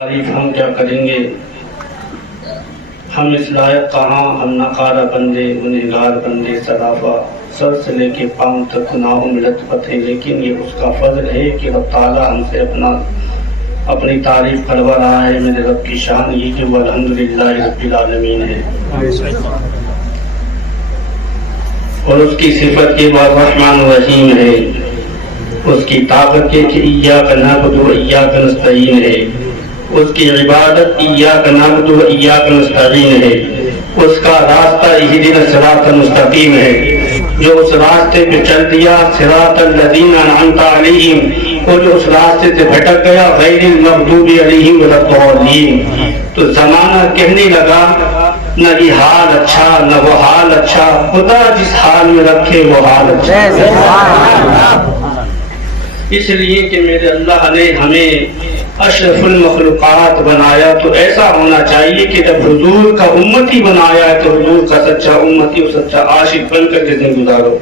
تعریف ہم کیا کریں گے، ہم اس لائق کہاں، ہم نقارہ بندے گنہگار بندے صدافہ، سر سے لے کے پاؤں تک گناہوں میں لطفت ہے، لیکن یہ اس کا فضل ہے کہ رب تعالیٰ ہم سے اپنی تعریف کروا رہا ہے۔ میرے رب کی شان یہ کہ وہ الحمدللہ رب العالمین ہے، اور اس کی صفت کے بعد الرحمن الرحیم ہے، اس کی طاقت کے کہ ایاک نعبد و ایاک نستعین ہے، اس کی عبادت ایاک نعبد و ایاک نستعین ہے، اس کا راستہ اہدنا الصراط المستقیم ہے، جو اس راستے پہ چل دیا صراط الذین انعمت علیہم، اور جو اس راستے سے بھٹک گیا غیر المغضوب علیہم ولا الضالین، تو زمانہ کہنے لگا نہ یہ حال اچھا نہ وہ حال اچھا، خدا جس حال میں رکھے وہ حال اچھا۔ اس لیے کہ میرے اللہ نے ہمیں اشرف المخلوقات بنایا، تو ایسا ہونا چاہیے کہ جب حضور کا امتی بنایا ہے تو حضور کا سچا امتی اور سچا عاشق بن کر کے دن گزارو۔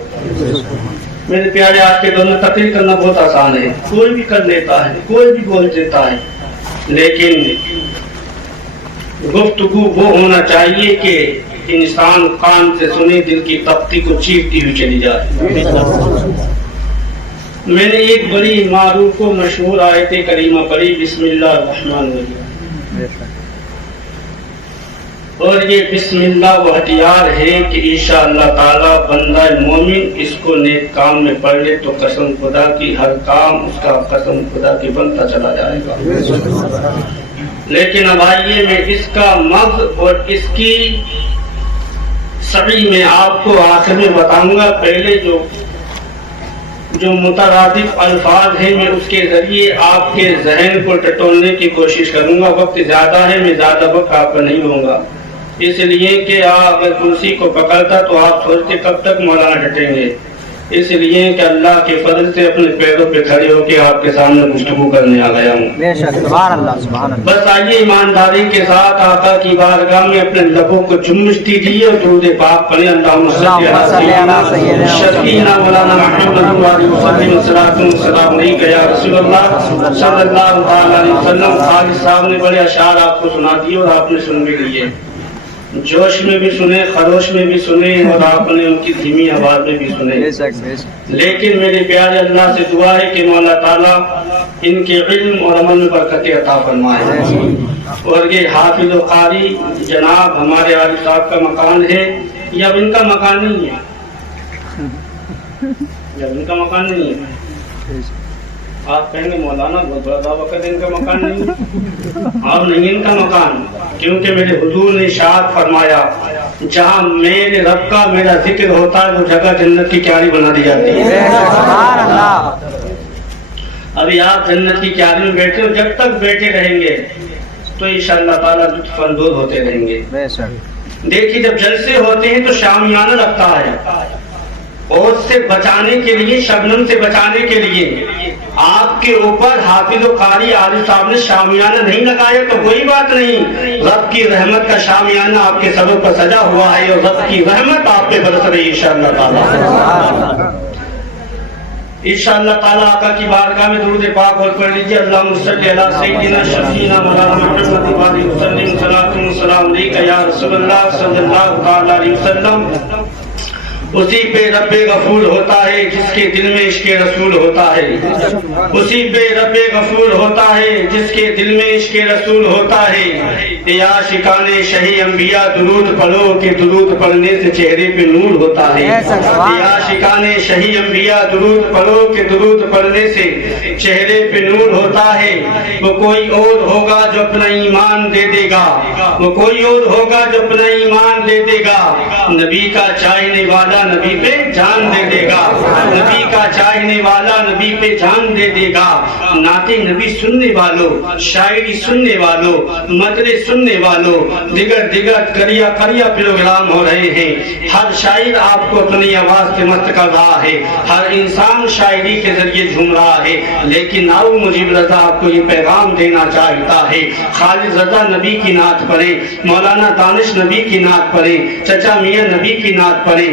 میرے پیارے، آج کے دور میں تقریر کرنا بہت آسان ہے، کوئی بھی کر لیتا ہے، کوئی بھی بول دیتا ہے، لیکن گفتگو وہ ہونا چاہیے کہ انسان کان سے سنے، دل کی تپتی کو چیرتی ہوئی چلی جائے۔ میں نے ایک بڑی معروف و مشہور آیت کریمہ پڑھی، بسم اللہ الرحمن الرحیم، اور یہ بسم اللہ وہ ہتھیار ہے کہ انشاءاللہ تعالی بندہ مومن اس کو نیک کام میں پڑھ لے تو قسم خدا کی ہر کام اس کا قسم خدا کی بنتا چلا جائے گا۔ لیکن اب آئیے میں اس کا مغز اور اس کی صحیح میں آپ کو آخر میں بتاؤں گا۔ پہلے جو مترادف الفاظ ہیں میں اس کے ذریعے آپ کے ذہن کو ٹٹولنے کی کوشش کروں گا۔ وقت زیادہ ہے، میں زیادہ وقت آپ کا نہیں ہوں گا، اس لیے کہ آپ اگر کرسی کو پکڑتا تو آپ سوچتے کب تک مولانا ڈٹیں گے، اس لیے کہ اللہ کے فضل سے اپنے پیروں پہ کھڑے ہو کے آپ کے سامنے گفتگو کرنے آ گیا ہوں۔ سبحان اللہ سبحان اللہ۔ بس آئیے ایمانداری کے ساتھ آقا کی بارگاہ میں اپنے لبوں کو چمش دیجیے اور درود پاک پڑھیں۔ اللہم صلی علی سیدنا مولانا محمد علیہ وسلم علیک یا رسول اللہ صلی اللہ علیہ وسلم۔ خالد صاحب نے بڑے اشعار آپ کو سنا دیے اور آپ نے سن بھی لیے، جوش میں بھی سنے، خروش میں بھی سنے، اور آپ نے ان کی دھیمی آواز میں بھی سنے۔ لیکن میرے پیارے اللہ سے دعا ہے کہ مولا تعالیٰ ان کے علم اور عمل میں برکت عطا فرمائے۔ اور یہ حافظ و قاری جناب ہمارے عالم صاحب کا مکان ہے، یا اب ان کا مکان نہیں ہے، جب ان کا مکان نہیں ہے آپ کہیں گے مولانا بہت بڑا دعویٰ کر ان کا مکان نہیں ہے، اور نہیں ان کا مکان، کیونکہ میرے حضور نے ارشاد فرمایا جہاں میرے رب کا میرا ذکر ہوتا ہے وہ جگہ جنت کی کیاری بنا دی جاتی ہے۔ ابھی آپ جنت کی کیاری میں بیٹھے ہو، جب تک بیٹھے رہیں گے تو انشاءاللہ تعالیٰ لطف اندوز ہوتے رہیں گے۔ دیکھیے جب جلسے ہوتے ہیں تو شامیانہ لگتا ہے، اور سے بچانے کے لیے، شبنم سے بچانے کے لیے آپ کے اوپر حافظ و قاری عالم صاحب نے شامیانہ نہیں لگایا تو کوئی بات نہیں، رب کی رحمت کا شامیانہ آپ کے سروں پر سجا ہوا ہے، اور رب کی رحمت آپ پہ برس رہی ہے انشاءاللہ تعالیٰ۔ انشاءاللہ تعالیٰ آقا کی بارگاہ میں درود پاک اور پڑھ لیجیے۔ اللہم صلی علی سیدنا شفیعنا مولانا محمد علیہ وسلم، صلاۃ و سلام علیک یا رسول اللہ صلی اللہ علیہ وسلم۔ اسی پہ رب غفور ہوتا ہے جس کے دل میں عشق رسول ہوتا ہے، اسی پہ رب غفور ہوتا ہے جس کے دل میں عشق رسول ہوتا ہے۔ یا عاشقان شہی انبیاء درود پڑھو کہ درود پڑھنے سے چہرے پہ نور ہوتا ہے۔ یا عاشقان شہی انبیاء درود پڑھو کہ درود پڑھنے سے چہرے پہ نور ہوتا ہے۔ وہ کوئی اور ہوگا جو اپنا ایمان دے دے گا، وہ کوئی اور ہوگا جو اپنا ایمان دے دے گا، نبی کا چاہنے والا نبی پہ جان دے دے گا، نبی کا چاہنے والا نبی پہ جان دے دے گا۔ نعت نبی سننے والوں، شاعری سننے والوں، مدرے سننے والوں، دیگر کریا پروگرام ہو رہے ہیں، ہر شاعر آپ کو اپنی آواز سے مست کر رہا ہے، ہر انسان شاعری کے ذریعے جھوم رہا ہے، لیکن ناؤ مجیب رضا آپ کو یہ پیغام دینا چاہتا ہے، خالد رضا نبی کی نعت پڑھیں، مولانا دانش نبی کی نعت پڑھیں، چچا میاں نبی کی نعت پڑھیں،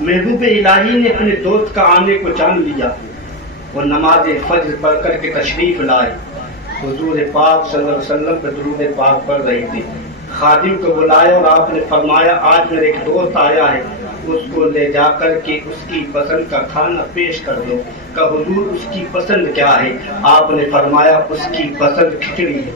محبوب الہی نے اپنے دوست کا آنے کو جان لیا اور نماز فجر پڑھ کر کے تشریف لائے. حضور پاک صلی اللہ علیہ وسلم پہ درود پاک پڑھ رہی تھی. خادم کو بلایا اور آپ نے فرمایا آج میرے ایک دوست آیا ہے, اس کو لے جا کر کے اس کی پسند کا کھانا پیش کر دو. کہ حضور اس کی پسند کیا ہے؟ آپ نے فرمایا اس کی پسند کھچڑی ہے.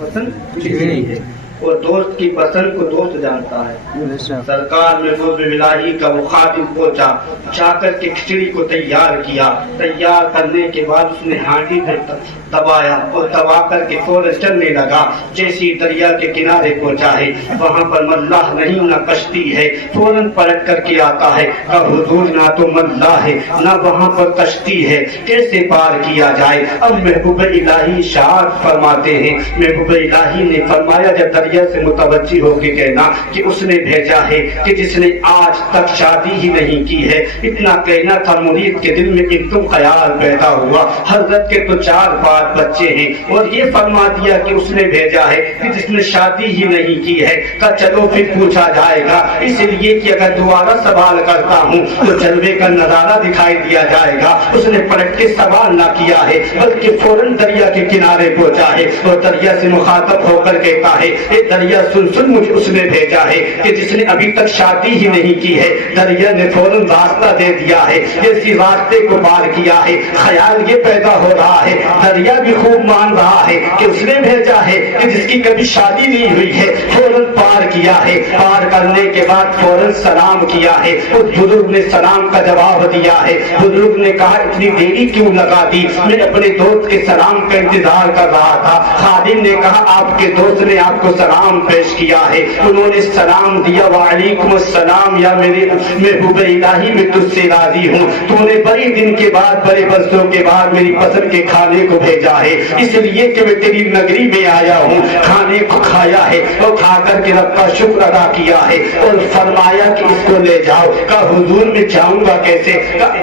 پسند کھچڑی ہے, اور دوست کی پسند کو دوست جانتا ہے. سرکار محبوب الہی کا وہ خادم پہنچا, جا کر کے کھچڑی کو تیار کیا. تیار کرنے کے بعد اس نے ہانڈی پہ دبایا اور دبا کر کے فوراً چلنے لگا. جیسی دریا کے کنارے پہنچا ہے وہاں پر ملاح نہیں نہ کشتی ہے, فوراً پلٹ کر کے آتا ہے کہ حضور نہ تو ملاح ہے نہ وہاں پر کشتی ہے, کیسے پار کیا جائے؟ اب محبوب الہی اشارت فرماتے ہیں. محبوب الہی نے فرمایا جب دریا سے متوجہ ہو کے کہنا کہ اس نے بھیجا ہے کہ جس نے آج تک شادی ہی نہیں کی ہے. اتنا کہنا تھا, مرید کے دل میں ایک دم خیال پیدا ہوا. حضرت کے تو 4 بچے ہیں اور یہ فرما دیا کہ اس نے بھیجا ہے کہ جس نے شادی ہی نہیں کی ہے. کہ چلو پھر پوچھا جائے گا, اس لیے کہ اگر دوبارہ سوال کرتا ہوں تو جلوے کا نظارہ دکھائی دیا جائے گا. اس نے پلٹ کے سوال نہ کیا ہے بلکہ فوراً دریا کے کنارے پہنچا ہے اور دریا سے مخاطب ہو کر کہتا ہے اے دریا سن مجھے اس نے بھیجا ہے کہ جس نے ابھی تک شادی ہی نہیں کی ہے. دریا نے فوراً راستہ دے دیا ہے, اسی راستے کو پار کیا ہے. خیال یہ پیدا ہو رہا ہے دریا بھی خوب مان رہا ہے کہ اس نے بھیجا ہے کہ جس کی کبھی شادی نہیں ہوئی ہے. فوراً پار کیا ہے. پار کرنے کے بعد فوراً سلام کیا ہے. اس بزرگ نے سلام کا جواب دیا ہے. بزرگ نے کہا اتنی دیری کیوں لگا دی؟ میں اپنے دوست کے سلام کا انتظار کر رہا تھا. خادم نے کہا آپ کے دوست نے آپ کو سلام پیش کیا ہے. انہوں نے سلام دیا, وعلیکم السلام یا میرے محبوب الہی میں تجھ سے راضی ہوں, تو نے بڑے دن کے بعد بڑے برسوں کے بعد میری پسند کے کھانے کو بھیجا ہے, اس لیے کہ میں تیری نگری میں آیا ہوں. کھانے کو کھایا ہے اور کھا کر کے رب کا شکر ادا کیا ہے اور فرمایا کہ اس کو لے جاؤ. کہ حضور میں جاؤں گا کیسے؟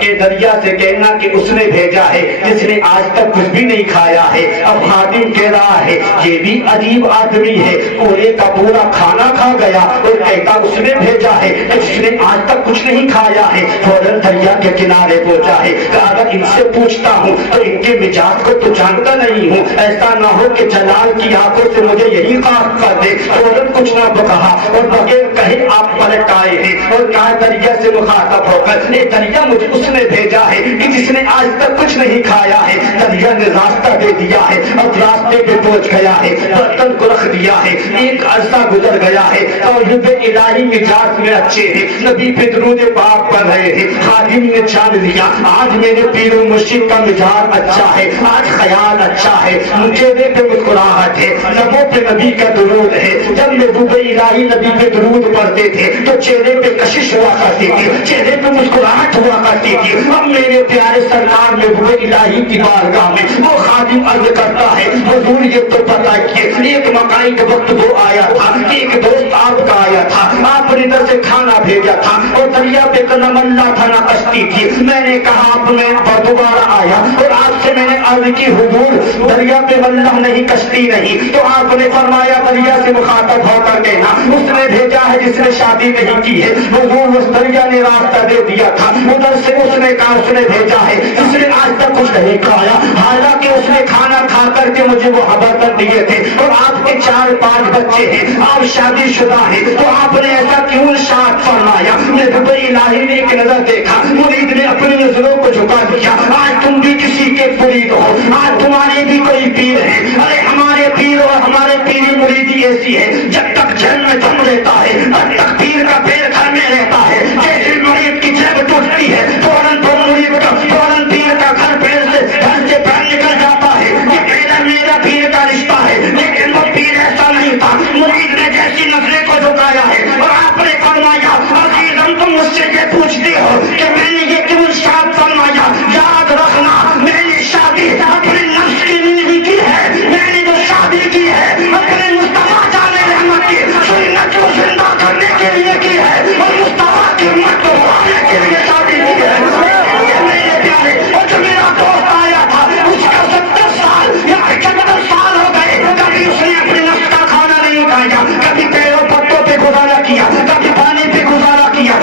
کہ دریا سے کہنا کہ اس نے بھیجا ہے جس نے آج تک کچھ بھی نہیں کھایا ہے. اب خادم کہہ رہا ہے یہ بھی عجیب آدمی ہے, پورے کا پورا کھانا کھا گیا اور کہتا اس نے بھیجا ہے جس نے آج تک کچھ نہیں کھایا ہے. فوراً دریا کے کنارے پہنچا ہے کہ اگر ان سے پوچھتا ہوں تو ان کے مزاج کو تو جانتا نہیں ہوں, ایسا نہ ہو کہ جلال کی آنکھوں سے مجھے یہی قاف کر دے. فوراً کچھ نہ کہا اور بغیر کہیں آپ پلٹ آئے ہیں اور کہا دریا سے مخاطب ہو کر اے دریا مجھے اس نے بھیجا ہے کہ جس نے آج تک کچھ نہیں کھایا ہے. دریا نے راستہ دے دیا ہے, اب راستے پہ پہنچ گیا ہے, برتن کو رکھ دیا ہے. ایک عرصہ گزر گیا ہے اور محبوب الہی مزاج میں اچھے ہیں, نبی پہ درود پاک پڑھ رہے ہیں. خادم نے جان لیا آج میرے پیر و مرشد کا مزاج اچھا ہے, آج خیال اچھا ہے, چہرے پہ مسکراہٹ ہے, لبوں پہ نبی کا درود ہے. جب محبوب الہی نبی پہ درود پڑھتے تھے تو چہرے پہ کشش ہوا کرتی تھی, چہرے پہ مسکراہٹ ہوا کرتی تھی. اب میرے پیارے سرکار محبوب الہی کی بارگاہ میں وہ خادم عرض کرتا ہے حضور یہ تو پتہ کہ ایک مکائی کے وقت وہ آیا تھا, ایک دوست آپ کا آیا تھا, آپ نے ادھر سے کھانا بھیجا تھا اور دریا پہ نہ ملا تھا نہ کشتی تھی. میں نے کہا آپ میں دوبارہ آیا اور آپ سے میں نے عرض کی حضور دریا پہ ملا نہیں کشتی نہیں, تو آپ نے فرمایا دریا سے مخاطب ہو کر کہنا اس نے بھیجا ہے جس نے شادی نہیں کی ہے. حضور اس دریا نے راستہ دے دیا تھا, ادھر سے اس نے کہا اس نے بھیجا ہے جس نے آج تک کچھ نہیں کھایا, حالانکہ اس نے کھانا کھا کر کے مجھے وہ برتن دیے تھے. اور آپ کے 4-5 بچے ہیں, آپ شادی شدہ ہیں, تو آپ نے ایسا کیوں ارشاد فرمایا؟ محبوب الہی نے ایک نظر دیکھا, مرید نے اپنی نظروں کو جھکا دیا. آج تم بھی کسی کے مرید ہو, آج تمہارے بھی کوئی پیر ہے. ارے ہمارے پیر اور ہمارے پیری مریدی ایسی ہے جب تک جن میں دم لیتا ہے تب تک پیر کا پیر گھر میں رہتا ہے. جیسے مرید کی جب ٹوٹتی ہے فوراً تو مرید کا فوراً پیر کا گھر سے پیر نکل جاتا ہے. یہ میرا پیر کا رشتہ ہے, لیکن وہ پیر ایسا نہیں تھا. مرید نے جیسی نظریں کو جھکایا ہے اور آپ نے فرمایا عزیزم تم مجھ سے یہ پوچھتے ہو کہ میں نے یہ کیوں ارشاد فرمایا؟ یاد رکھنا میں نے شادی اپنے نفس کی نہیں کی ہے, میں نے جو شادی کی ہے اپنے مصطفیٰ جان رحمت کی سنت کو زندہ کرنے کے لیے کی ہے اور مصطفیٰ کی امت کو بڑھانے کے لیے شادی کی ہے. یہ میرے پیارے, اور جو میرا دوست آیا تھا اس کا 70 سال یا 75 سال ہو گئے, کبھی اس نے اپنے نفس کا کھانا نہیں کھایا, کبھی پیڑوں پتوں پہ گزارا کیا, کبھی پانی پہ گزارا کیا,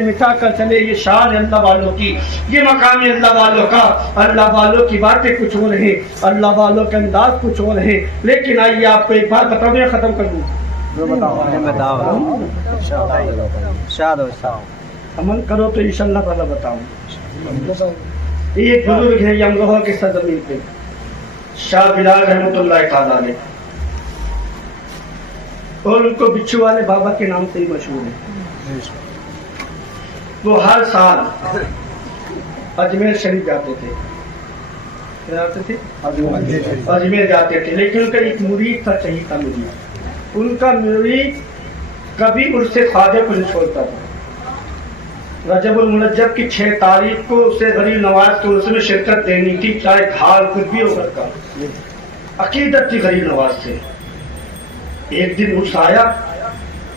انہیں مٹا کر چلے. یہ شان اللہ والوں کی, یہ مقام اللہ والوں کا. اللہ والوں کی باتیں کچھ اور ہیں, اللہ والوں کے انداز کچھ اور ہیں. لیکن آئیے آپ کو ایک بات بتا دوں, ختم کر دوں. عمل کرو تو انشاءاللہ تعالیٰ بتاؤں. ایک بزرگ ہے یمروہ کی سرزمین پہ, شاہ بلال رحمۃ اللہ تعالیٰ علیہ, اور ان کو بچھو والے بابا کے نام سے ہی مشہور ہے. وہ ہر سال اجمیر شریف جاتے تھے. اجمیر جاتے تھے, لیکن ان کا ایک مرید تھا, چاہیے تھا مرید. ان کا مرید کبھی ان سے خواجہ کو نہیں چھوڑتا تھا. رجب المنجب کی 6 تاریخ کو اسے غریب نواز کو اس میں شرکت دینی تھی, چاہے گھال کچھ بھی ہو کا. عقیدت تھی غریب نواز سے. ایک دن اس آیا,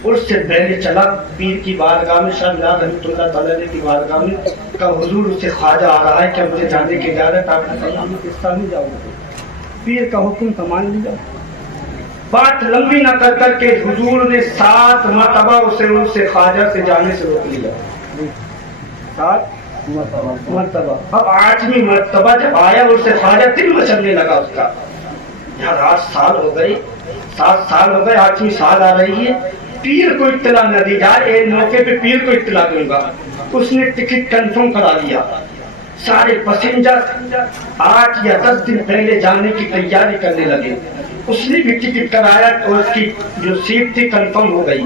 اس سے پہلے چلا پیر کی بارگاہ میں, شاہ بلال رحمۃ اللہ تعالیٰ کی بارگاہ میں, کا حضور اسے خواجہ آ رہا ہے کہ مجھے جانے کی اجازت, آپ نے کہا میں پاکستان نہیں جاؤں گا. پیر کا حکم تو مان لیا. بات لمبی نہ کر کے حضور نے 7 مرتبہ اسے ان سے خواجہ سے جانے سے روک لیا. 7 مرتبہ. اب 8ویں مرتبہ جب آیا اس سے خواجہ دل مچلنے لگا اس کا. یار 8 سال ہو گئے, 7 سال ہو گئے, 8ویں سال آ رہی ہے, پیر کو اطلاع نہ دی جائے. ایک موقع پہ پیر کو اطلاع دوں گا. اس نے ٹکٹ کنفرم کرا لیا. سارے پیسنجر 8 یا 10 دن پہلے جانے کی تیاری کرنے لگے. اس نے بھی ٹکٹ کرایا اور اس کی جو سیٹ تھی کنفرم ہو گئی.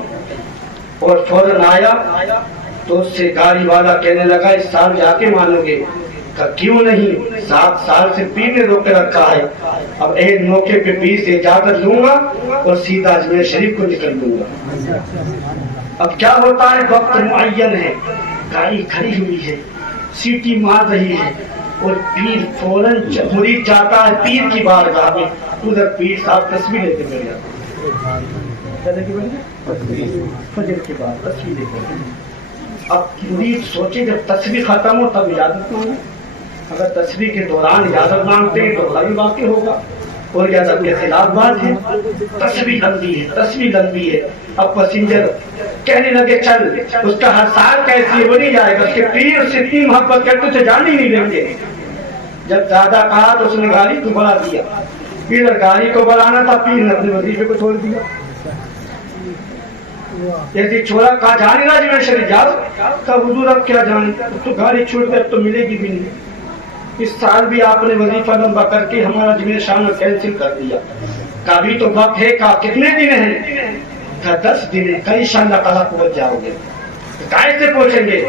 اور فوراً آیا تو اس سے گاڑی والا کہنے لگا اس سال جا کے مانو گے؟ کیوں نہیں, 7 سال سے پیر نے روک کے رکھا ہے. اب ایک موقع پہ پیر سے اجازت لوں گا اور سیدھا اجمیر شریف کو نکل دوں گا. اب کیا ہوتا ہے, وقت معین ہے, گاڑی کھڑی ہوئی ہے, سیٹی مار رہی ہے, اور پیر فوراً مرید جاتا ہے پیر کی بارگاہ میں. ادھر پیر صاحب تصویر لیتے بیٹھ جاتے, فجر کے بعد تصویر لیتے. اب مرید سوچے جب تصویر ختم ہو تب اجازت مانگے. اگر تصویر کے دوران اجازت مانگتے ہیں تو غلط واقع ہوگا, اور اجازت کے خلاف بات ہے. تصویر لمبی ہے, تصویر لمبی ہے. اب پیسنجر کہنے لگے چل, اس کا ہر سال کیسی وہ نہیں جائے گا, اس کے پیر اس سے اتنی محبت کرتے اسے جان ہی نہیں دیں گے. جب زیادہ کہا تو اس نے گاڑی کو بڑھا دیا. پھر گاڑی کو بڑھانا تھا, پیر نے اپنے وظیفے کو چھوڑ دیا. جیسے چھوڑا, کہا جانے گا اجمیر شریف جاؤ, کہا حضور اب کیا جانے, تو گاڑی چھوڑ کے اب تو ملے گی بھی نہیں. اس سال بھی آپ نے وظیفہ لمبا کر کے ہمارا اجمیر شام کینسل کر دیا. کبھی تو وقت ہے, کہا کتنے دن ہیں, کہا 10 دن ہے. کہا انشاءاللہ تعالیٰ پہنچ جاؤ گے. کیسے پہنچیں گے,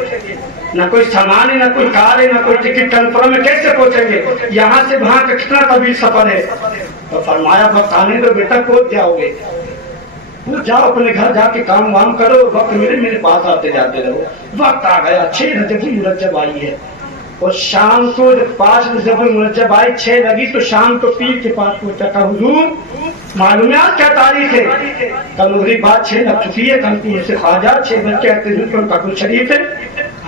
نہ کوئی سامان ہے, نہ کوئی کار ہے, نہ کوئی ٹکٹ کنفرم ہے, کیسے پہنچیں گے؟ یہاں سے وہاں کا کتنا طویل سفر ہے. تو فرمایا وقت آنے دو بیٹا, پہنچ جاؤ گے. جاؤ اپنے گھر جا کے کام وام کرو, وقت میرے پاس آتے جاتے رہو. وقت آ گیا, 6 رجب المنجب آئی ہے, اور شام کو جب 5 رجب المنجب آئی, 6 لگی تو شام کو پیر کے پاس پہنچا. تھا حضور معلوم ہے آج کیا تاریخ ہے؟ کل مغرب بعد 6 لگ چکی ہے, کل مجھ سے خواجہ 6 بج کے آتے ہیں, کل شریف ہے.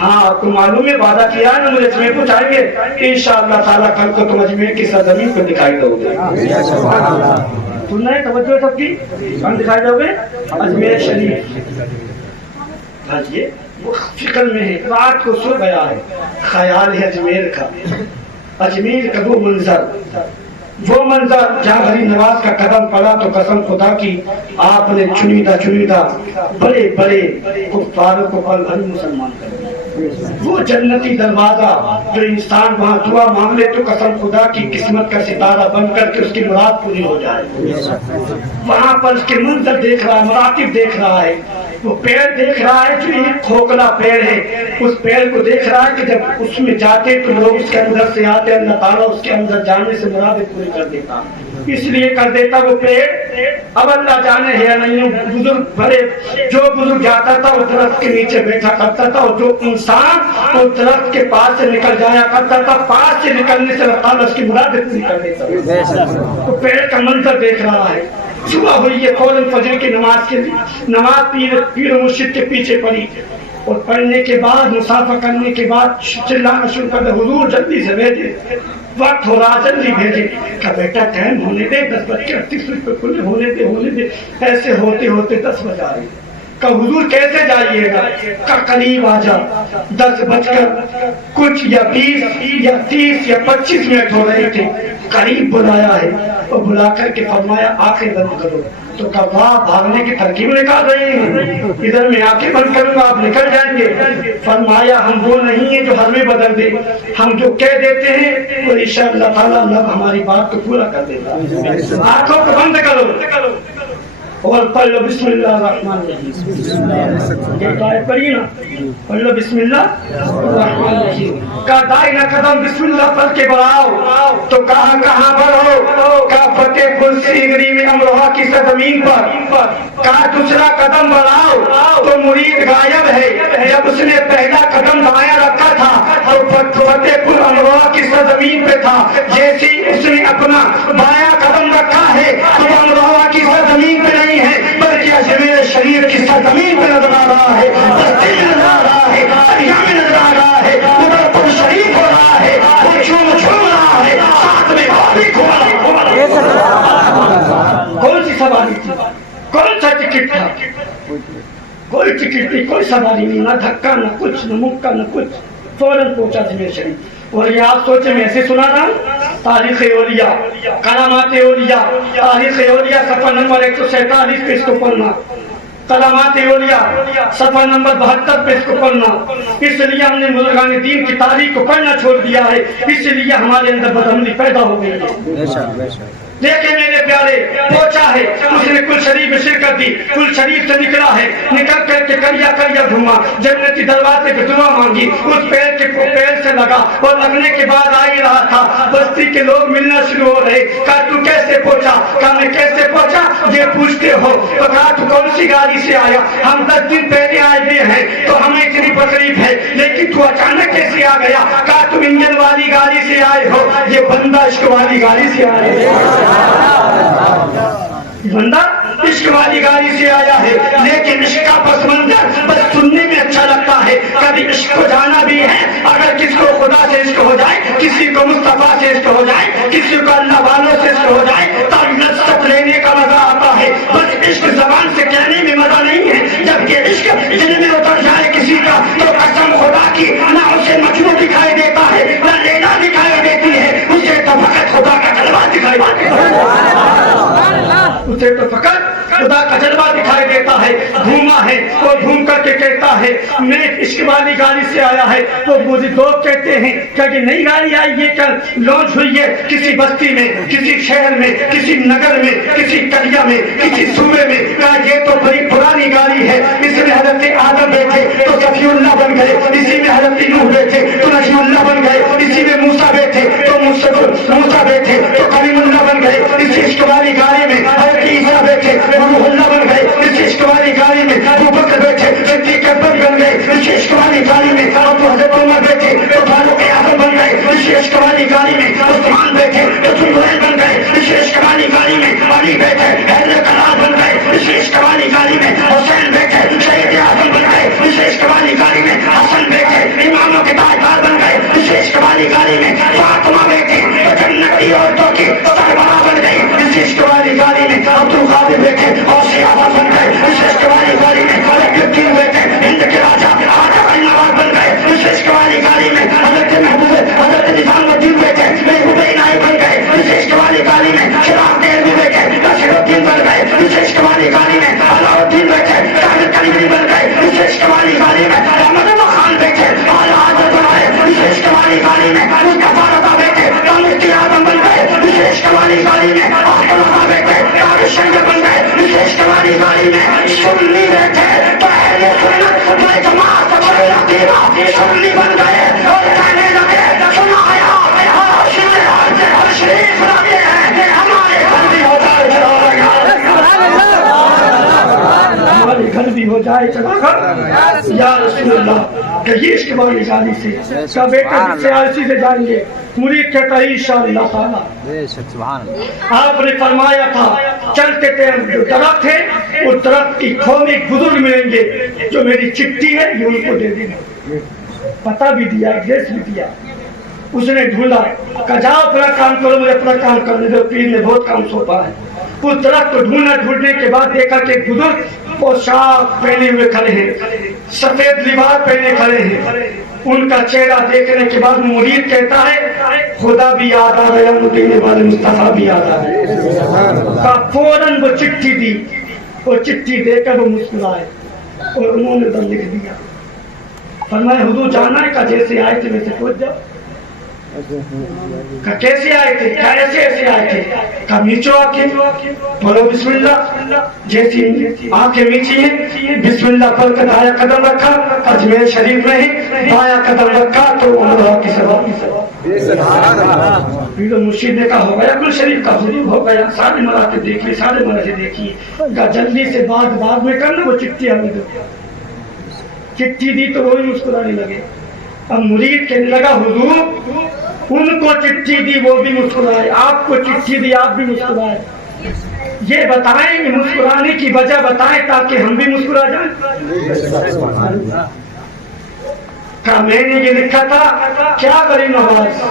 ہاں آپ کو معلوم ہے, وعدہ کیا ہے نا مجھے اجمیر کو جائیں گے. انشاءاللہ تعالیٰ کل کو تم اجمیر کی سرزمین کو دکھائی دو گے. سننا ہے توجہ سب کی, کہاں دکھائی دو گے؟ اجمیر شریف. ہاں یہ وہ فکر میں ہے, رات کو سو گیا ہے, خیال ہے اجمیر کا. اجمیر کا وہ منظر جہاں غریب نواز کا قدم پڑا تو قسم خدا کی آپ نے چنیدہ بڑے بڑے کفاروں کو پل بھر مسلمان کر دیا. وہ جنتی دروازہ جو انسان وہاں دعا مانگ لے تو قسم خدا کی قسمت کا ستارہ بن کر کے اس کی مراد پوری ہو جائے. وہاں پر اس کے منظر دیکھ رہا ہے, مراقب دیکھ رہا ہے, وہ پیڑ دیکھ رہا ہے جو ایک کھوکھلا پیڑ ہے. اس پیڑ کو دیکھ رہا ہے کہ جب اس میں جاتے تو لوگ اس کے اندر سے آتے, اللہ تعالیٰ اس کے اندر جانے سے مراد پوری کر دیتا, اس لیے کر دیتا وہ پیڑ. اب اللہ جانے ہے نہیں, بزرگ بڑے جو بزرگ جاتا تھا وہ درخت کے نیچے بیٹھا کرتا تھا, اور جو انسان وہ درخت کے پاس سے نکل جایا کرتا تھا, پاس سے نکلنے سے اللہ تعالیٰ اس کی مراد پوری کر دیتا. تو پیڑ کا منظر دیکھ رہا ہے. صبح ہوئی ہے, فوراً فجر کی نماز کے لیے نماز پیر و مرشد کے پیچھے پڑی, اور پڑھنے کے بعد مسافہ کرنے کے بعد چلانا شروع کر دیا, حضور جلدی سے بھیجے, وقت ہو رہا جلدی بھیجے. کہ بیٹا ٹائم ہونے دے, 10:38 پہ کھلے ہونے دے. ایسے ہوتے ہوتے 10 بج آ رہے. کہ حضور کیسے جائیے گا؟ کہ قریب آ جا، 10 بج کر کچھ یا 20 یا 30 یا 25 منٹ ہو رہے تھے، قریب بلایا ہے اور بلا کر کے فرمایا آنکھیں بند کرو. تو کہا واہ، بھاگنے کی ترکیب نکال رہے ہیں، ادھر میں آنکھیں بند کروں گا آپ نکل جائیں گے. فرمایا ہم وہ نہیں ہیں جو حرمیں بدل دے، ہم جو کہہ دیتے ہیں وہ انشاءاللہ تعالی اللہ ہماری بات کو پورا کر دے گا. آنکھوں کو بند کرو اور پڑھ لو بسم اللہ الرحمن الرحیم. یہ تو آیت پڑھی نا، پڑھ لو بسم اللہ الرحمن الرحیم. کہا دائنا قدم بسم اللہ پڑھ کے بڑھاؤ. تو کہاں بڑھو؟ کہا فتح پور سیگری میں امروہا کی سرزمین پر. کہا دوسرا قدم بڑھاؤ تو مرید غائب ہے. جب اس نے پہلا قدم دائیں رکھا تھا تو فتح پور امروہا کی سرزمین پہ تھا. جیسے اس نے اپنا بایاں قدم رکھا ہے تو امروہا کی سرزمین پہ نہیں ہے بلکہ اجمیر شریف کی سرزمین پہ نظر آ رہا ہے، بستی میں نظر آ رہا ہے، دریا میں نظر آ رہا ہے، ادھر پر شریف ہو رہا ہے، وہ چھوم رہا ہے، ساتھ میں اور بھی کھولا. کون سی سواری تھی؟ کون سا ٹکٹ تھا؟ کوئی ٹکٹ نہیں، کوئی سواری نہیں، نہ دھکا نہ کچھ، نہ مکہ نہ کچھ، فوراً پہنچا اجمیر شریف. اور یہ آپ سوچیں میں ایسے سنا رہا ہوں، تاریخ اولیاء، کرامات اولیاء، تاریخ اولیاء صفحہ نمبر 147 پہ اس کو پڑھنا، کرامات اولیاء صفحہ نمبر 72 پہ اس کو پڑھنا. اس لیے ہم نے بزرگان دین کی تاریخ کو پڑھنا چھوڑ دیا ہے، اس لیے ہمارے اندر بدعملی پیدا ہو گئی ہے. دیکھیں میرے پیارے، پہنچا ہے، اس نے کل شریف میں شرکت دی، کل شریف سے نکلا ہے، نکل کر کے کریا گھوما، جنتی دروازے پہ دعا مانگی، اس پیر سے لگا اور لگنے کے بعد آ ہی رہا تھا. بستی کے لوگ ملنا شروع ہو رہے. کہا تو کیسے پہنچا؟ کہا میں کیسے پہنچا یہ پوچھتے ہو؟ تو کہا تو کون سی گاڑی سے آیا؟ ہم 10 دن پہلے آئے ہوئے ہیں تو ہمیں اتنی تکلیف ہے، لیکن تو اچانک کیسے آ گیا؟ کہا تم انجن والی گاڑی سے آئے ہو، یہ بندہ عشق والی گاڑی سے آیا ہے. بندہ عشق والی گاڑی سے آیا ہے، لیکن عشق کا پس منظر بس سننے میں اچھا لگتا ہے، کبھی عشق کو جانا بھی ہے. اگر کسی کو خدا سے عشق ہو جائے، کسی کو مصطفیٰ سے عشق ہو جائے، کسی کو اللہ والوں سے عشق ہو جائے تب لذت لینے کا مزہ آتا ہے. بس عشق زبان سے کہنے میں مزہ نہیں ہے، جبکہ عشق دل میں اتر جائے کسی کا تو قسم خدا کی نہ اسے مجنون دکھائی دیتا ہے نہ لیلا دکھائی دیتی ہے، اسے تو فقط خدا کا جلوہ دکھائی دیتا ہے. اسے تو فقط خدا کا جلوہ دکھائی دیتا ہے. گھوما ہے اور گھوم کر کے کہتا ہے میں عشق والی گاڑی سے آیا ہے. تو مجھے لوگ کہتے ہیں کہ یہ نئی گاڑی آئی ہے، کل لانچ ہوئی ہے کسی بستی میں، کسی شہر میں، کسی نگر میں، کسی قريہ میں، کسی صوبے میں. کہا یہ تو بڑی پرانی گاڑی ہے، اس میں حضرت آدم بیٹھے تو صفی اللہ بن گئے، اسی میں حضرت نوح بیٹھے تو نجم اللہ بن گئے، اسی میں موسیٰ بیٹھے تو موسیٰ بیٹھے تو کلیم اللہ بن گئے. اس عشق والی گاڑی میں حضرت عیسیٰ بیٹھے روح اللہ بن گئے. اس عشق والی گاڑی میں ابو بکر بیٹھے صدیق اکبر بن گئے. اس عشق والی گاڑی میں حضرت عمر بیٹھے تو فاروق اعظم بن گئے. اس عشق والی گاڑی میں عثمان بیٹھے تو ذوالنورین بن گئے. اس عشق والی گاڑی میں علی بیٹھے حیدر کرار بن گئے. اس عشق والی گاڑی میں حسین بیٹھے شہید اعظم بن گئے. اس عشق والی گاڑی میں حسن بیٹھے اماموں کے تاجدار بن گئے. اس عشق والی گاڑی میں فاطمہ بیٹھے تو جنتی عورتوں کی سربراہ بن گئی. اس عشق والی گاڑی میں عبد القادر بیٹھے اور سیاح بن گئے. اس عشق والی گاڑی میں الدین بیٹھے ہند کے راجا آجا نواز بن گئے. اس عشق والی گاڑی میں حضرت محبوب حضرت نظام الدین بیٹھے محبوب عنایت بن گئے. اس عشق والی گاڑی میں شراف دہلوی بیٹھے نصیر الدین بن گئے. اس عشق والی گاڑی میں علاء الدین بیٹھے طاہر کلمری بن گئے. اس عشق والی گاڑی میں احمد اللہ خان بیٹھے اعلیٰ حضرت بن گئے. اس عشق والی گاڑی میں مصطفیٰ رضا بیٹھے مفتی اعظم بن گئے. اس عشق والی گاڑی میں احمد اللہ بیٹھے طاہر شنکر بن گئے. اس عشق والی گاڑی میں سنی بیٹھے تو اہل سنت میں جماعت سنی بن گئے اور کہنے لگے سنایا شریف رکھے ہیں ہمارے گھر بھی ہو جائے ہمارے گھر بھی ہو جائے چلا کر یا رسول اللہ. کہ یہ عشق والی گاڑی سے کا بیٹے سے آلسی سے جائیں گے. مرید کہتا ہے انشاءاللہ تعالی. آپ نے فرمایا تھا چلتے تھے جو درخت ہے وہ درخت کی کھو میں ایک بزرگ ملیں گے جو میری چٹھی ہے یہ ان کو دے دینا. پتہ بھی دیا ایڈریس بھی دیا. اس نے ڈھونڈا کہ جاؤ اپنا کام کرو مجھے اپنا کام کرنے دو، پیر نے بہت کام سونپا ہے. اس درخت کو ڈھونڈنے کے بعد دیکھا کہ بزرگ پوشاک پہنے ہوئے کھڑے ہیں، سفید لباس پہنے کھڑے ہیں. ان کا چہرہ دیکھنے کے بعد مرید کہتا ہے خدا بھی یاد آ گیا، مدینے والے مصطفیٰ بھی یاد آ گیا. فوراً وہ چٹھی دی، وہ چٹھی دے کر وہ مسکرائے اور انہوں نے ادھر لکھ دیا. فرمایا حضور جانا ہے؟ کہا جیسے آئے تھے ویسے پہنچ جاؤ. کہا کیسے آئے تھے؟ کہا ایسے آئے تھے. کہا میچو آنکھیں، بولو بسم اللہ. جیسی آنکھیں میچی ہیں، بسم اللہ پڑھ کر دایا قدم رکھا، اجمیر شریف میں ہی بایا قدم رکھا تو اللہ کی سوا پھر مرشید نے کہا ہو گیا گل شریف کا حضور ہو گیا. سارے مراتب دیکھیے، سارے مراتب دیکھیے. کہا جلدی سے بعد میں کرنا، وہ چٹھی ہمیں دو. چٹھی دی تو وہی مسکرانے لگے. اب مرید کہنے لگا حضور ان کو چٹھی دی وہ بھی مسکرائے، آپ کو چٹھی دی آپ بھی مسکرائے. یہ بتائیں، مسکرانے کی وجہ بتائیں تاکہ ہم بھی مسکرا جائیں. کہا میں نے یہ لکھا تھا کیا کریں نواز،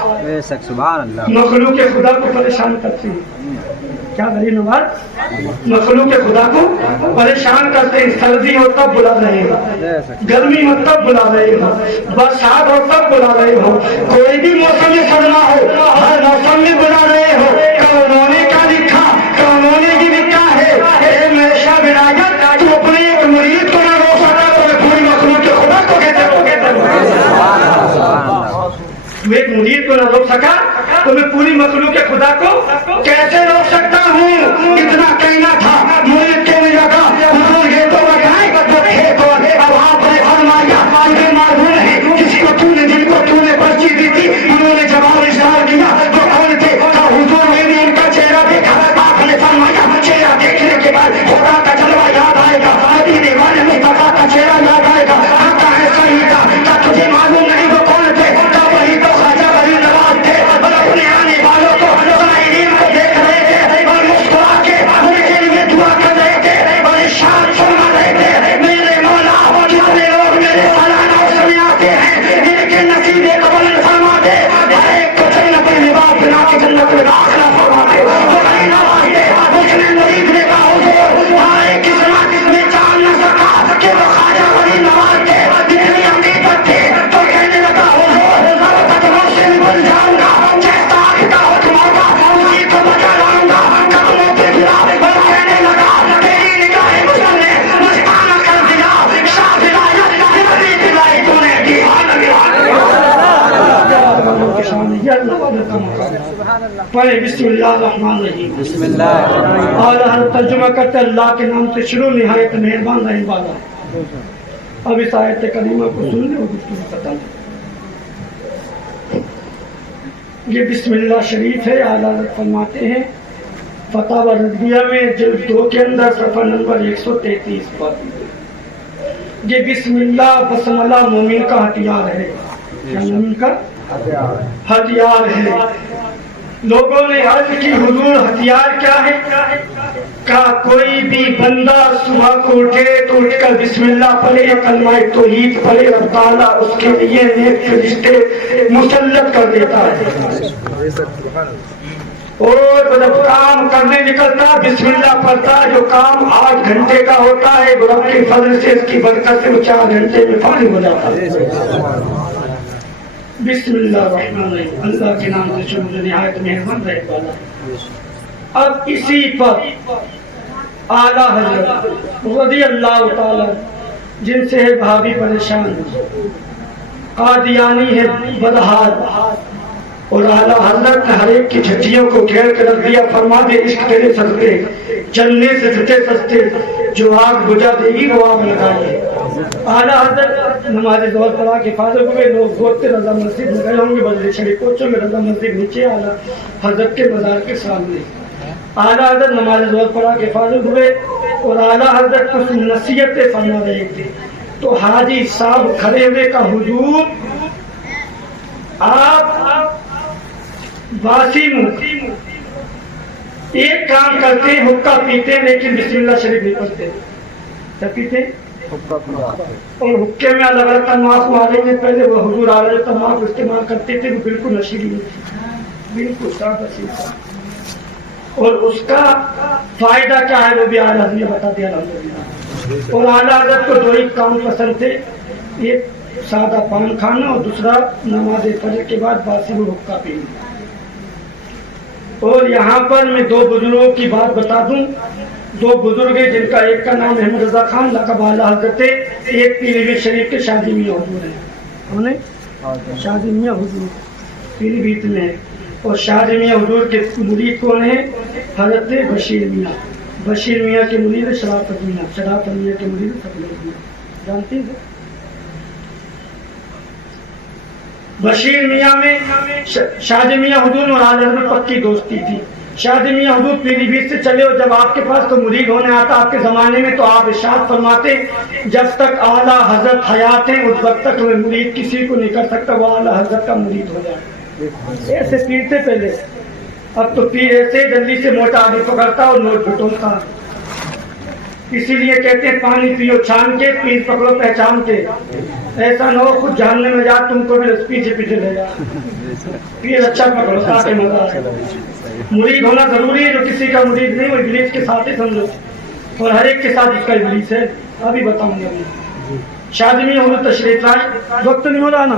مخلوق خدا کو پریشان کرتے ہیں. کیا کریں نواز، مخلوق خدا کو پریشان کرتے ہیں. سردی ہو تب بلا رہے ہو، گرمی ہو تب بلا رہے ہو، برسات ہو تب بلا رہے ہو، کوئی بھی موسم میں سرما ہو ہر موسم میں بلا رہے ہو. انہوں نے کیا لکھا، انہوں نے یہ لکھا ہے ہمیشہ ولایت تو اپنے ایک مرید کو نہ رو سکا تو پوری مخلوق خدا کو کہتے ہو. تو ایک مرید کو نہ روک سکا تو میں پوری مخلوق خدا کو کیسے روک سکتا ہوں. اتنا کہنا تھا مرید کہنے لگا حضور یہ تو بتائیں اب آپ نے فرمایا تجھے معلوم ہے کسی کو تو نے جن کو تو نے پرچی دی تھی انہوں نے جواب اشار کیا تو کون تھے. کہا حضور میں نے ان کا چہرہ دیکھا. آپ نے فرمایا چہرہ دیکھنے کے بعد خدا کا جلوہ یاد آئے گا، مدینے والے مصطفیٰ کا چہرہ یاد آئے گا. آقا ہے صحیح تھا. کیا تجھے معلوم نہیں وہ کون تھے؟ کیا وہی تو خواجہ غریب نواز تھے اور اپنے آنے والوں کو زائرین کو دیکھ رہے تھے اور مسکرا کے ان کے لیے دعا کر رہے تھے اور ارشاد فرما رہے تھے میرے مولا جتنے لوگ میرے سالانہ میں آتے ہیں ان کے نصیبے کو بلند فرما دے، ہر ایک کو جنت میں لباس بنا کے جنت میں داخلہ فرما دے. تو غریب نواز نے اس نے مرید نے کہا حضور ہمارے قسمت میں جان نہ سکا کہ وہ خواجہ غریب نواز تھے، اتنی حقیقت تھے. تو کہنے لگا حضور اب تک روشن بن جاؤں گا، جیسا آگتا ہو تمہارا اسی کو بچا لاؤں گا. قدموں پہ گرا اور کہنے لگا تیری نگاہ مجھ نے مستانہ کر دیا، شاہ ولایت نبی دلائی تو نے دی. پڑھے بسم اللہ الرحمن الرحیم. بسم اللہ. اعلیٰ حضرت ترجمہ کرتے اللہ کے نام سے شروع، نہایت مہربان رحم والا. اب اس آیت کریمہ کو سن لیں اور گفتگو بتا دیں. یہ بسم اللہ شریف ہے. اعلیٰ حضرت فرماتے ہیں فتاوی رضویہ میں جلد 2 کے اندر صفحہ نمبر 133 پر یہ بسم اللہ بسملہ مومن کا ہتھیار ہے. کیا مومن کا ہتھیار ہے؟ لوگوں نے عرض کی حضور ہتھیار کیا ہے؟ کہا کوئی بھی بندہ صبح کو اٹھے تو اٹھ کر بسم اللہ پڑھے، کلمہ توحید پڑھے اور تعالیٰ اس کے لیے نیک فرشتے مسلط کر دیتا ہے. اور جب کام کرنے نکلتا بسم اللہ پڑھتا، جو کام 8 گھنٹے کا ہوتا ہے رب کے فضل سے اس کی برکت سے وہ 4 گھنٹے میں فارغ ہو جاتا ہے. بسم اللہ الرحمن الرحیم. اللہ کے نام سے شروع، نہایت مہربان رہنے والا. اب اسی پر اعلیٰ حضرت رضی اللہ تعالی جن سے ہے بھابھی پریشان، قادیانی ہے بدحال، اور اعلیٰ حضرت نے ہر ایک کی جھٹیوں کو گھیر کر رکھ دیا. فرما دے عشق تیرے سستے، چلنے سے جھٹے سستے، جو آگ بجھا دے گی وہ آگ لگائیے. اعلیٰ حضرت نماز ظہر پڑھا کے فارغ ہوئے. لوگ گوتے رضا مسجد میں گئے ہوں گے، بدلے چھڑے کوچوں میں رضا مسجد نیچے اعلیٰ حضرت کے مزار کے سامنے. اعلیٰ حضرت نماز ظہر پڑھا کے فارغ ہوئے اور اعلیٰ حضرت کچھ نصیحتیں فرما رہے تھے. تو حاجی صاحب کھڑے ہوئے کا حضور آپ واسیم ایک کام کرتے ہیں، حقہ پیتے ہیں لیکن بسم اللہ شریف نہیں پڑھتے. کیا پیتے؟ اور حقے میں الگ الگ تماک ماریں گے. پہلے وہ حضور الگ تماک استعمال کرتے تھے، وہ بالکل نشیلی نہیں تھی، بالکل سادہ سیدھا. اور اس کا فائدہ کیا ہے وہ بھی اعلیٰ حضرت نے بتا دیا الحمدللہ. اور اعلیٰ حضرت کو دو ہی کام پسند تھے، ایک سادہ پان کھانا اور دوسرا نماز فجر کے بعد باسی و حقہ پینا. اور یہاں پر میں دو بزرگوں کی بات بتا دوں. دو بزرگ ہیں جن کا ایک کا نام احمد رضا خان لقب اعلیٰ حضرت ہے، ایک پیلی بھیت شریف کے شادی میاں حضور ہیں. انہیں شادی میاں حضور پیلی بھیت میں ہے. اور شادی میاں حضور کے مرید کون ہیں؟ حضرت بشیر میاں. بشیر میاں کے مرید شرافت میاں، شرافت میاں کے مرید فضلت میاں. جانتے ہیں بشیر میاں میں شادی میاں حضور اور اعلیٰ حضرت پکی دوستی تھی. شادی میاں حضور پیلی بھیت سے چلے اور جب آپ کے پاس تو مرید ہونے آتا آپ کے زمانے میں تو آپ ارشاد فرماتے جب تک اعلیٰ حضرت حیات ہیں اس وقت تک میں مرید کسی کو نہیں کر سکتا وہ اعلیٰ حضرت کا مرید ہو جائے. ایسے پیر تھے پہلے، اب تو پیر ایسے جلدی سے موٹا آدمی پکڑتا اور نوٹ بٹولتا. اسی لیے کہتے ہیں پانی پیو چھان کے، پیر پکڑو پہچان کے. ایسا نہ ہو خود جاننے میں جا تم کو بھی پیچھے پیچھے لے جا. پیر اچھا پکڑو تاکہ مزہ آئے. مرید ہونا ضروری ہے. جو کسی کا مرید نہیں وہ ابلیس کے ساتھ ہی سمجھو، اور ہر ایک کے ساتھ اس کا ابلیس ہے. ابھی بتاؤں گا. شادی میں حضور تشریف لائے، وقت نہیں ہو رہا نا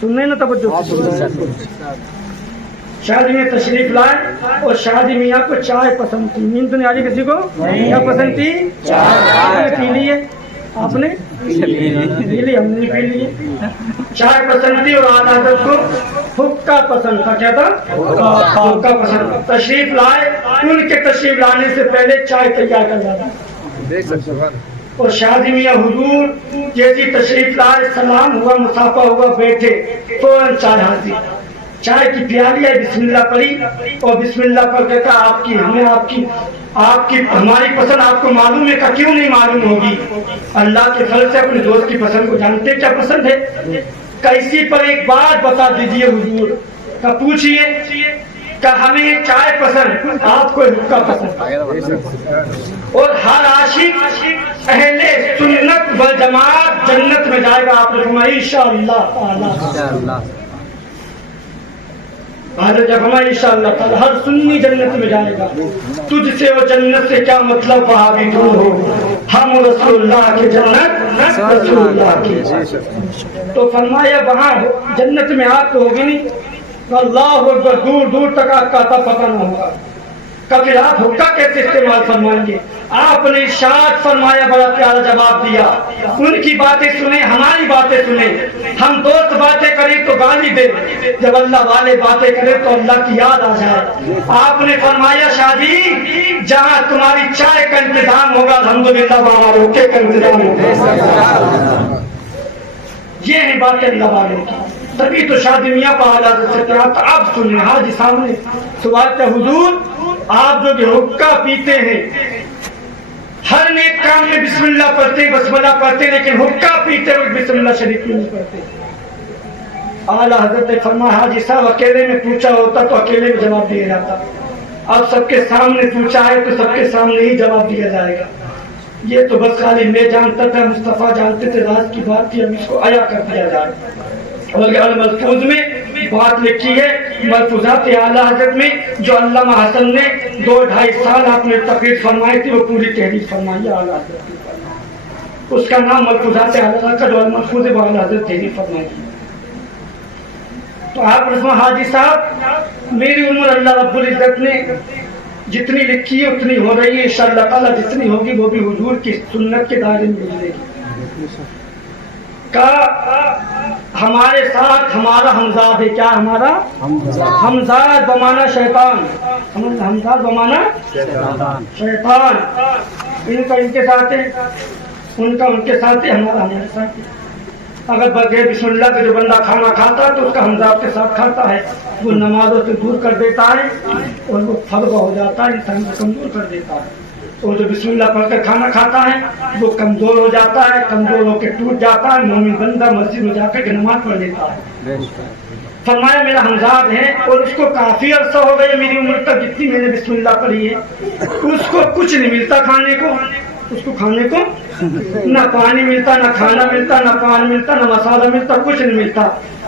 سننے نا توجہ. شادی میں تشریف لائے اور شادی میاں کو چائے پسند تھی. نیند تو نہیں آ رہی کسی کو؟ کیا پسند تھی؟ چائے. پی لی ہے آپ نے؟ پی لی، ہم نے پی لی. چائے پسند تھی اور اعلیٰ حضرت کو حقہ پسند تھا. کیا تھا؟ حقہ پسند تھا. تشریف لائے، ان کے تشریف لانے سے پہلے چائے تیار کر لاتا. اور شادی میاں حضور جیسی تشریف لائے، سلام ہوا، مصافحہ ہوا، بیٹھے، فوراً چائے حاضر. چائے کی پیالی ہے، بسم اللہ پڑھی اور بسم اللہ پڑھ کے کہا آپ کی ہمیں آپ کی ہماری پسند آپ کو معلوم ہے. کا کیوں نہیں معلوم ہوگی؟ اللہ کے فضل سے اپنے دوست کی پسند کو جانتے کیا پسند ہے. کیسی پر ایک بات بتا دیجئے حضور. کا پوچھئے کہ ہمیں چائے پسند، آپ کو حقہ پسند. اور ہر عاشق اہل سنت والجماعت جنت میں جائے گا. آپ نے فرمایا انشاءاللہ. انشاءاللہ تعالی ہر سنی جنت میں جائے گا. تجھ سے اور جنت سے کیا مطلب وہابی دور ہو، ہم رسول اللہ کی جنت رسول اللہ کی. تو فرمایا وہاں جنت میں آپ تو ہوگی نہیں، اللہ اکبر، دور دور تک آپ کا پتہ نہ ہوگا. کبھی آپ حقہ کیسے استعمال فرمائیں گے؟ آپ نے ارشاد فرمایا، بڑا پیارا جواب دیا. ان کی باتیں سنیں، ہماری باتیں سنیں. ہم دوست باتیں کریں تو گالی دیں، جب اللہ والے باتیں کریں تو اللہ کی یاد آ جائے. آپ نے فرمایا شادی جہاں تمہاری چائے کا انتظام ہوگا الحمدللہ وہاں روکے کا انتظام ہوگا. یہ ہے باتیں اللہ والوں کی. تبھی تو شادی میاں پہلا سے کیا تھا. اب سنیں، حاجی سامنے سوال کا حضور آپ جو کہ حقہ پیتے ہیں، ہر نیک کام میں بسم اللہ پڑھتے، بسملہ پڑھتے، لیکن حقہ پیتے وقت بسم اللہ شریف میں نہیں پڑھتے. اعلیٰ حضرت نے فرمایا حاجی صاحب اکیلے میں پوچھا ہوتا تو اکیلے میں جواب دیا جاتا. اب سب کے سامنے پوچھا ہے تو سب کے سامنے ہی جواب دیا جائے گا. یہ تو بس خالی میں جانتا تھا، مصطفیٰ جانتے تھے، راز کی بات تھی، اب اس کو عیا کر دیا جائے. اور الملفوظ میں بات لکھی ہے، ملفوظات اعلیٰ حضرت میں جو علامہ حسن نے 2-2.5 سال آپ نے تقریر فرمائی تھی، وہ پوری تحریر فرمائی اعلیٰ حضرت کی. اس کا نام ملفوظات اعلیٰ کا جو الملفوظ ہے وہ اعلیٰ حضرت تحریر فرمائی تھی. تو آپ رسمہ حاجی صاحب میری عمر اللہ رب العزت نے جتنی لکھی ہے اتنی ہو رہی ہے، انشاءاللہ تعالیٰ جتنی ہوگی وہ بھی حضور کی سنت کے دائرے میں گزرے گی. ہمارے ساتھ ہمارا ہمزاد ہے. کیا ہمارا ہمزاد بمانا شیطان، ہمزاد بمانا شیطان. ان کا ان کے ساتھ ہے، ان کا ان کے ساتھ ہے، ہمارا ہمارے ساتھ ہے. اگر بغیر بسم اللہ کے جو بندہ کھانا کھاتا ہے تو اس کا ہمزاد کے ساتھ کھاتا ہے، وہ نمازوں سے دور کر دیتا ہے اور وہ فرغ ہو جاتا ہے، انسان کو کمزور کر دیتا ہے. اور جو بسم اللہ پڑھ کر کھانا کھاتا ہے وہ کمزور ہو جاتا ہے، کمزور ہو کے ٹوٹ جاتا ہے. مومن بندہ مسجد میں جا کر نماز پڑھ لیتا ہے. فرمایا میرا ہمزاد ہے اور اس کو کافی عرصہ ہو گیا میری عمر تک جتنی میں نے بسم اللہ پڑھی ہے، اس کو کچھ نہیں ملتا کھانے کو، اس کو کھانے کو نہ پانی ملتا، نہ کھانا ملتا، نہ پان ملتا، نہ مسالہ ملتا، کچھ نہیں ملتا.